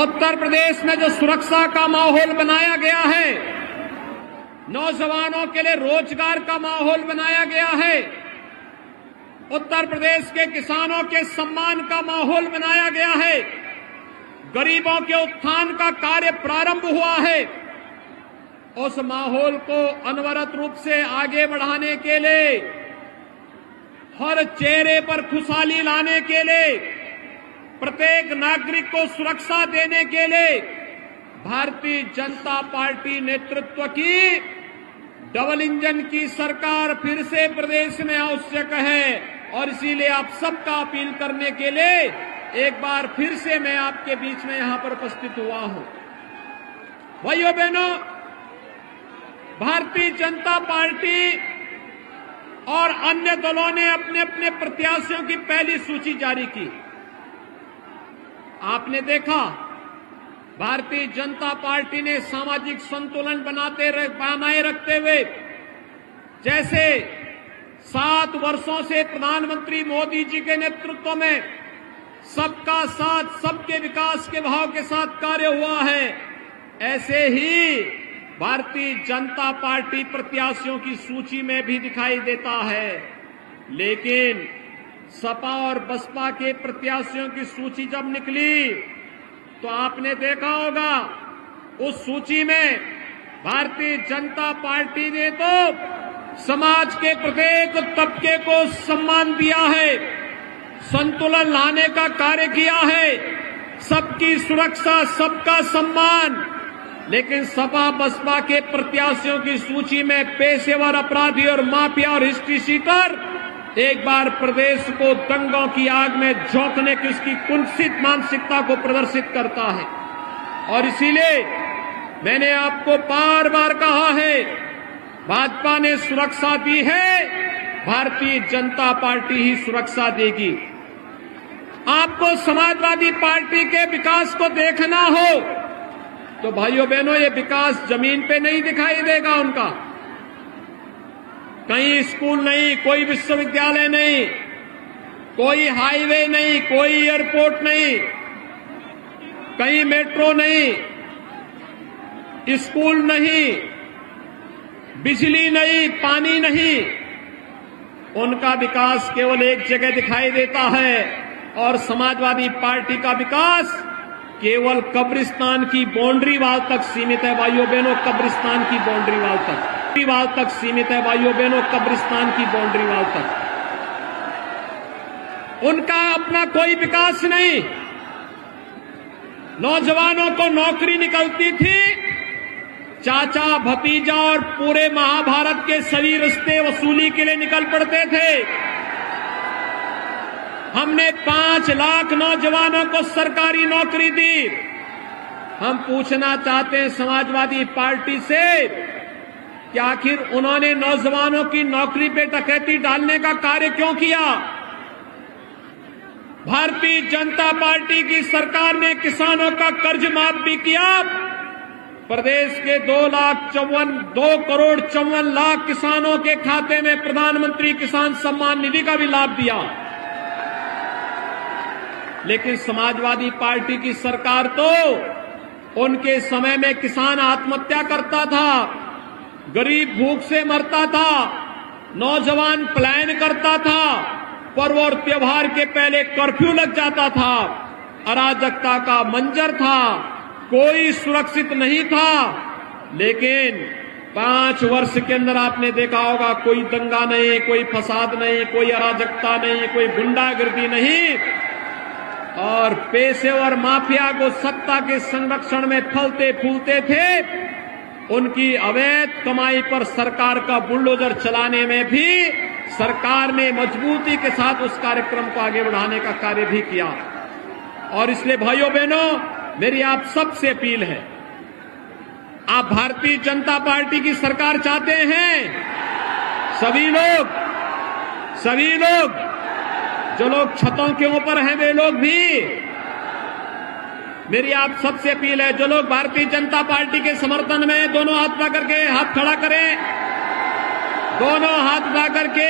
उत्तर प्रदेश में जो सुरक्षा का माहौल बनाया गया है, नौजवानों के लिए रोजगार का माहौल बनाया गया है, उत्तर प्रदेश के किसानों के सम्मान का माहौल बनाया गया है, गरीबों के उत्थान का कार्य प्रारंभ हुआ है, उस माहौल को अनवरत रूप से आगे बढ़ाने के लिए, हर चेहरे पर खुशहाली लाने के लिए, प्रत्येक नागरिक को सुरक्षा देने के लिए भारतीय जनता पार्टी नेतृत्व की डबल इंजन की सरकार फिर से प्रदेश में आवश्यक है। और इसीलिए आप सबका अपील करने के लिए एक बार फिर से मैं आपके बीच में यहां पर उपस्थित हुआ हूं। भाइयों बहनों, भारतीय जनता पार्टी और अन्य दलों ने अपने अपने प्रत्याशियों की पहली सूची जारी की। आपने देखा, भारतीय जनता पार्टी ने सामाजिक संतुलन बनाए रखते हुए, जैसे 7 वर्षों से प्रधानमंत्री मोदी जी के नेतृत्व में सबका साथ सबके विकास के भाव के साथ कार्य हुआ है, ऐसे ही भारतीय जनता पार्टी प्रत्याशियों की सूची में भी दिखाई देता है। लेकिन सपा और बसपा के प्रत्याशियों की सूची जब निकली तो आपने देखा होगा, उस सूची में भारतीय जनता पार्टी ने तो समाज के प्रत्येक तबके को सम्मान दिया है, संतुलन लाने का कार्य किया है, सबकी सुरक्षा, सबका सम्मान। लेकिन सपा बसपा के प्रत्याशियों की सूची में पेशेवर अपराधी और माफिया और हिस्ट्री शीटर एक बार प्रदेश को दंगों की आग में झोंकने की उसकी कुत्सित मानसिकता को प्रदर्शित करता है। और इसीलिए मैंने आपको बार बार कहा है, भाजपा ने सुरक्षा दी है, भारतीय जनता पार्टी ही सुरक्षा देगी। आपको समाजवादी पार्टी के विकास को देखना हो तो भाइयों बहनों, ये विकास जमीन पे नहीं दिखाई देगा उनका। कहीं स्कूल नहीं, कोई विश्वविद्यालय नहीं, कोई हाईवे नहीं, कोई एयरपोर्ट नहीं, कहीं मेट्रो नहीं, स्कूल नहीं, बिजली नहीं, पानी नहीं। उनका विकास केवल एक जगह दिखाई देता है और समाजवादी पार्टी का विकास केवल कब्रिस्तान की बाउंड्री वाल तक सीमित है। भाइयों बहनों, कब्रिस्तान की बाउंड्री वाल तक सीमित है। भाइयों बहनों, कब्रिस्तान की बाउंड्री वाल तक उनका अपना कोई विकास नहीं। नौजवानों को नौकरी निकलती थी, चाचा भतीजा और पूरे महाभारत के सभी रिश्ते वसूली के लिए निकल पड़ते थे। हमने 5 लाख नौजवानों को सरकारी नौकरी दी। हम पूछना चाहते हैं समाजवादी पार्टी से कि आखिर उन्होंने नौजवानों की नौकरी पे डकैती डालने का कार्य क्यों किया? भारतीय जनता पार्टी की सरकार ने किसानों का कर्ज माफ भी किया। प्रदेश के 2 करोड़ 54 लाख किसानों के खाते में प्रधानमंत्री किसान सम्मान निधि का भी लाभ दिया। लेकिन समाजवादी पार्टी की सरकार तो उनके समय में किसान आत्महत्या करता था, गरीब भूख से मरता था, नौजवान पलायन करता था, पर्व और त्योहार के पहले कर्फ्यू लग जाता था, अराजकता का मंजर था, कोई सुरक्षित नहीं था। लेकिन 5 वर्ष के अंदर आपने देखा होगा, कोई दंगा नहीं, कोई फसाद नहीं, कोई अराजकता नहीं, कोई गुंडागर्दी नहीं, और पेशेवर माफिया को सत्ता के संरक्षण में फलते फूलते थे। उनकी अवैध कमाई पर सरकार का बुलडोजर चलाने में भी सरकार ने मजबूती के साथ उस कार्यक्रम को आगे बढ़ाने का कार्य भी किया। और इसलिए भाइयों बहनों, मेरी आप सबसे अपील है, आप भारतीय जनता पार्टी की सरकार चाहते हैं? सभी लोग जो लोग छतों के ऊपर हैं वे लोग भी, मेरी आप सबसे अपील है, जो लोग भारतीय जनता पार्टी के समर्थन में, दोनों हाथ उठा करके हाथ खड़ा करें, दोनों हाथ उठा करके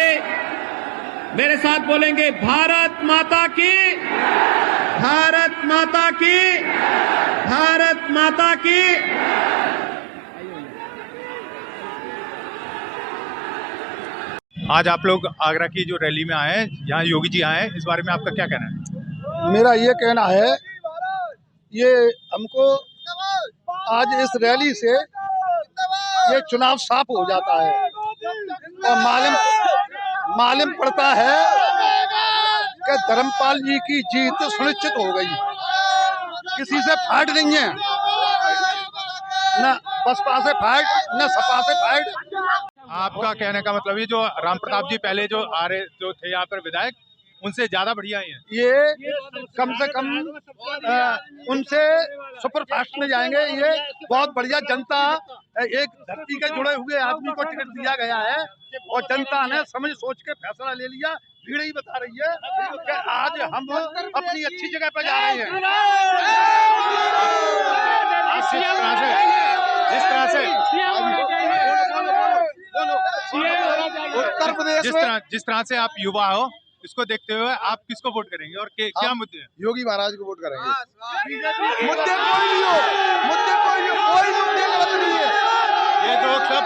मेरे साथ बोलेंगे, भारत माता की, भारत माता की। भारत माता की। आज आप लोग आगरा की जो रैली में आए हैं, यहाँ योगी जी आए हैं, इस बारे में आपका क्या कहना है? मेरा ये कहना है, ये हमको आज इस रैली से ये चुनाव साफ हो जाता है और मालूम पड़ता है कि धर्मपाल जी की जीत सुनिश्चित हो गई। किसी से फाइट नहीं है, न बसपा से फाइट, न सपा से फाइट। आपका कहने का मतलब ये जो राम प्रताप जी पहले जो आ रहे जो थे यहाँ पर विधायक, उनसे ज्यादा बढ़िया ही हैं। ये कम से कम उनसे सुपर फास्ट में जाएंगे। ये बहुत बढ़िया। जनता एक धरती के जुड़े हुए आदमी को टिकट दिया गया है और जनता ने समझ सोच के फैसला ले लिया। भीड़ ही बता रही है कि आज हम अपनी अच्छी जगह पर जा रहे हैं। उत्तर प्रदेश में जिस तरह से आप युवा हो, इसको देखते हुए आप किसको वोट करेंगे और क्या मुद्दे हैं? योगी महाराज को वोट करेंगे। मुद्दे कोई नहीं हो, कोई मुद्दे गलत नहीं है। ये जो सब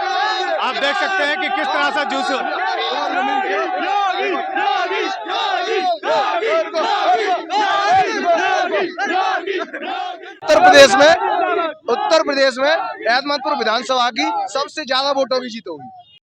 आप देख सकते हैं कि किस तरह से जूस उत्तर प्रदेश में एहमदपुर विधानसभा की सबसे ज्यादा वोटों की जीत होगी।